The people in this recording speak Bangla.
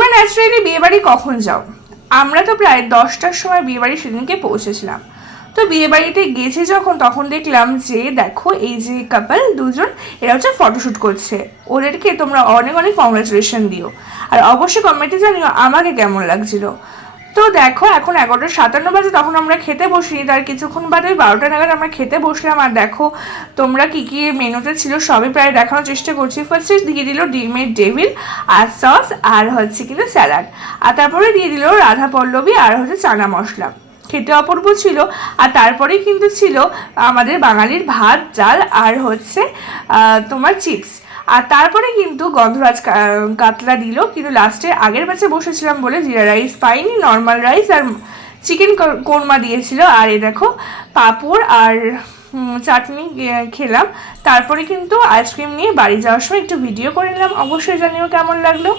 তোমরা ন্যাচারালি বিয়েবাড়ি কখন যাও? আমরা তো প্রায় 10টার সময় বিয়েবাড়ি সেদিনকে পৌঁছেছিলাম। তো বিয়েবাড়িতে গেছি যখন, তখন দেখলাম যে দেখো এই যে কাপল দুজন, এরা হচ্ছে ফটোশ্যুট করছে। ওদেরকে তোমরা অনেক অনেক কংগ্রাচুলেশন দিও, আর অবশ্যই কমেন্টে জানিও আমাকে কেমন লাগছিল। তো দেখো এখন 11:57 বাজে, তখন আমরা খেতে বসিনি, তার কিছুক্ষণ বাদে 12টা নাগাদ আমরা খেতে বসলাম। আর দেখো তোমরা কী কী মেনুতে ছিল সবই প্রায় দেখানোর চেষ্টা করছি। ফার্স্টে দিয়ে দিল ডিমের ডেভিল আর সস, আর হচ্ছে কিন্তু স্যালাড, আর তারপরে দিয়ে দিল রাধা পল্লবী আর হচ্ছে চানা মশলা। খেতে অপূর্ব ছিল। আর তারপরে কিন্তু ছিল আমাদের বাঙালির ভাত ডাল আর হচ্ছে তোমার চিপস। আর তারপরে কিন্তু গন্ধরাজ কাতলা দিল, কিন্তু লাস্টে আগের ব্যাচে বসেছিলাম বলে জিরা রাইস পাইনি, নর্মাল রাইস আর চিকেন কোরমা দিয়েছিল। আর এই দেখো পাঁপড় আর চাটনি খেলাম। তারপরে কিন্তু আইসক্রিম নিয়ে বাড়ি যাওয়ার সময় একটু ভিডিও করে নিলাম, অবশ্যই জানিও কেমন লাগলো।